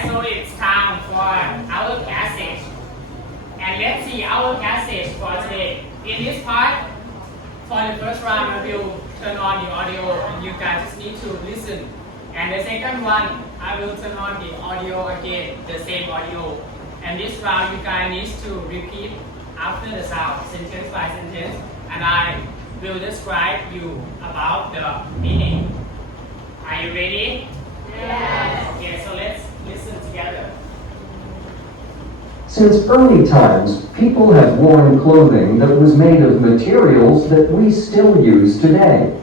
Alright, so it's time for our passage. And let's see our passage for today. In this part, for the first round, I will turn on the audio and you guys just need to listen. And the second one, I will turn on the audio again, the same audio. And this round, you guys need to repeat after the sound, sentence by sentence. And I will describe you about the meaning. Are you ready? Yes. Okay, so let's listen together. Since early times, people have worn clothing that was made of materials that we still use today.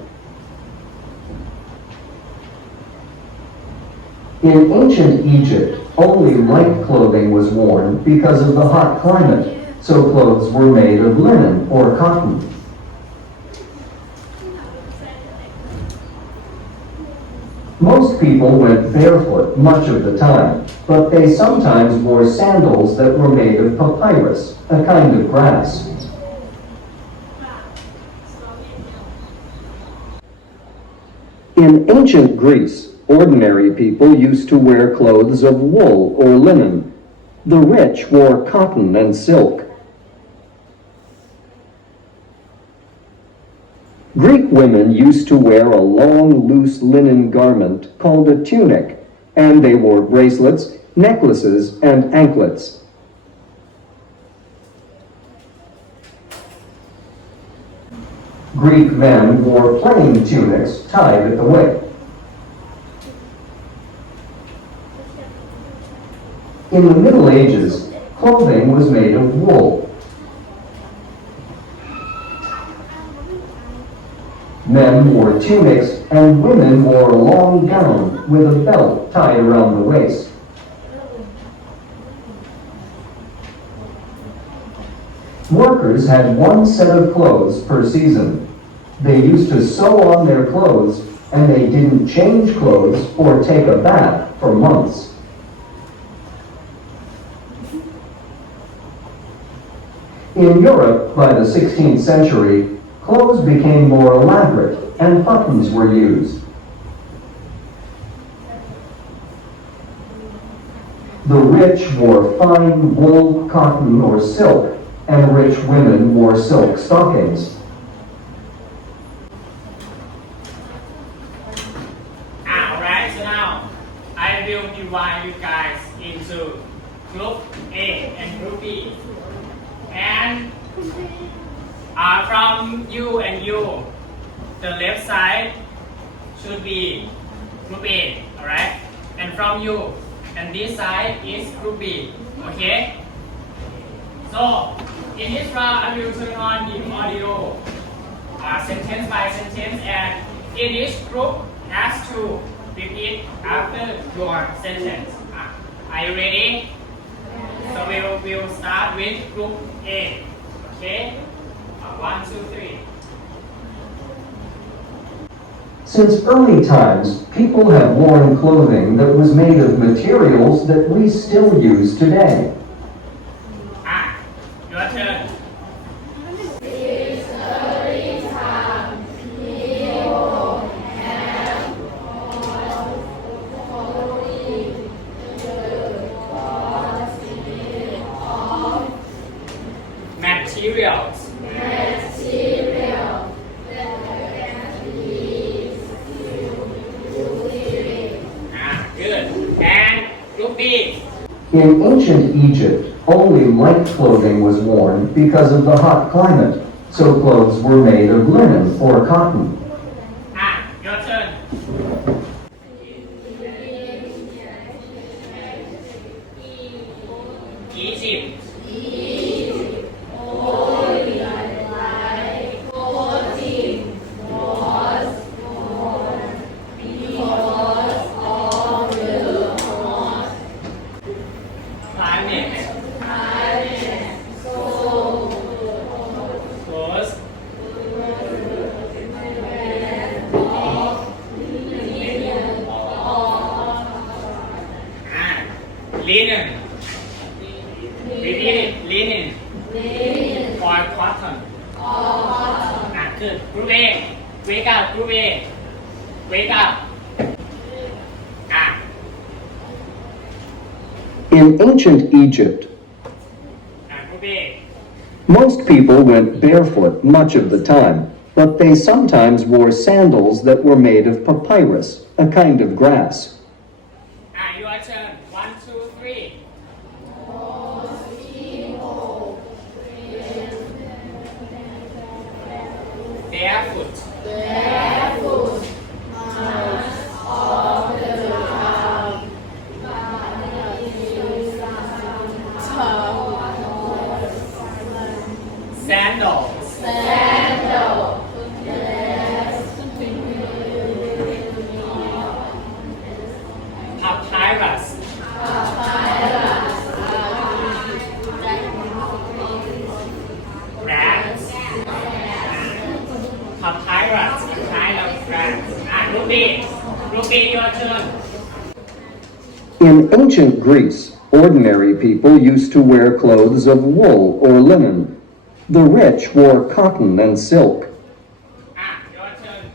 In ancient Egypt, only light clothing was worn because of the hot climate, so clothes were made of linen or cotton. Most people went barefoot much of the time, but they sometimes wore sandals that were made of papyrus, a kind of grass. In ancient Greece, ordinary people used to wear clothes of wool or linen. The rich wore cotton and silk. Greek women used to wear a long, loose linen garment called a tunic, and they wore bracelets, necklaces, and anklets. Greek men wore plain tunics tied at the waist. In the Middle Ages, clothing was made of wool. Men wore tunics and women wore a long gown with a belt tied around the waist. Workers had one set of clothes per season. They used to sew on their clothes and they didn't change clothes or take a bath for months. In Europe, by the 16th century, clothes became more elaborate and buttons were used. The rich wore fine wool, cotton, or silk, and rich women wore silk stockings. Alright, so now I will divide you guys into group A and group B. And from you and you, the left side should be group A, alright? And from you, and this side is group B, okay? So, in this round, I will turn on the audio, sentence by sentence, and in each group has to repeat after your sentence. Are you ready? So we will start with group A, okay? 1, 2, 3. Since early times, people have worn clothing that was made of materials that we still use today. Your turn. Materials. Good. And group B. In ancient Egypt, only light clothing was worn because of the hot climate, so clothes were made of linen or cotton. Your turn. Egypt. Linen. Repeat it. Linen. Or cotton. Good. Group A. Wake up. Group A. Wake up. In ancient Egypt, Ruby. most people went barefoot much of the time, but they sometimes wore sandals that were made of papyrus, a kind of grass. Your turn. 1, 2, 3. Barefoot. Sandals. Papyrus. Grass. Papyrus, a kind of grass. Ruby, your turn. In ancient Greece, ordinary people used to wear clothes of wool or linen. The rich wore cotton and silk. Your turn.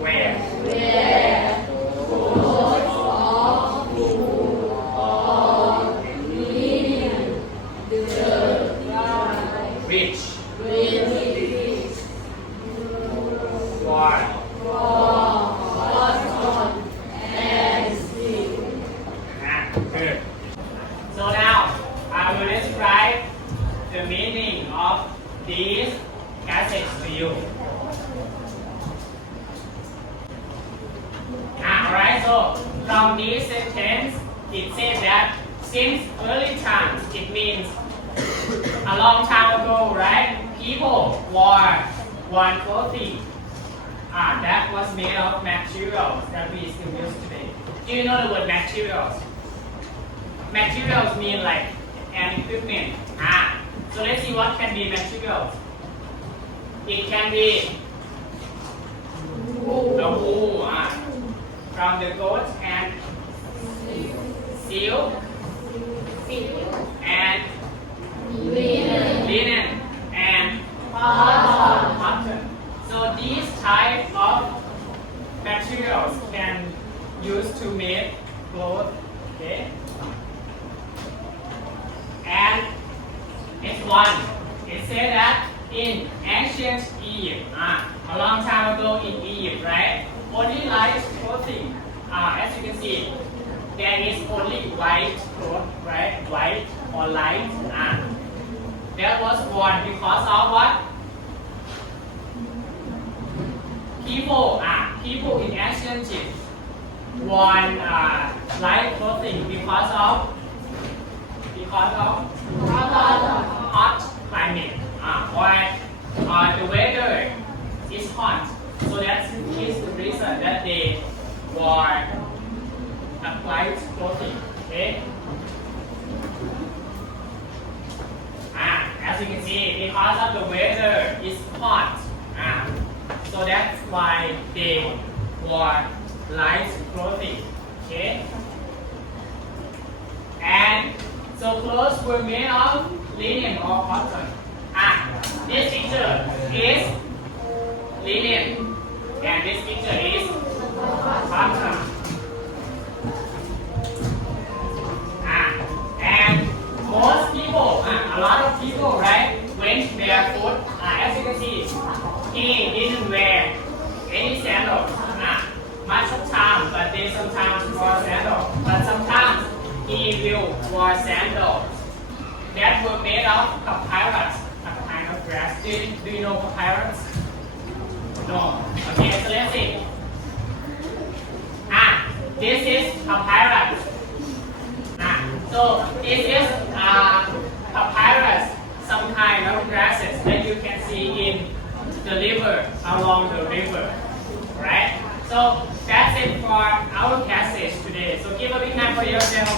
Where? Rich. War. Good. So now, I will describe the meaning of these passages to you. Alright, so from this sentence, it says that since early times, it means a long time ago, right? People wore one clothing that was made of materials that we still use today. Do you know the word materials? Materials mean like an equipment. So let's see what can be materials. It can be the wool from the goat and silk and linen and cotton. So these type of materials can use to make clothes. Okay. And next one, it said that in ancient Egypt, a long time ago in Egypt, right? Only light clothing. As you can see, there is only white cloth, right? White or light. That was worn because of what? People in ancient Egypt worn light clothing because of hot climate or the weather is hot. So that is the reason that they wore light clothing. Okay. As you can see, because of the weather is hot, so that's why they wore light clothing. Okay. And so clothes were made of linen or cotton. This picture is linen, and this picture is cotton. And most people, a lot of people, right, went barefoot. As you can see, he didn't wear any sandals much of time, but they sometimes wore sandals. But sometimes he will wear sandals that were made of papyrus, a kind of grass. Do you know papyrus? No. Okay, so let's see. This is papyrus. So this is papyrus, some kind of grasses that you can see in the river, along the river, right? So that's it for our passage today. So give a big hand for yourself.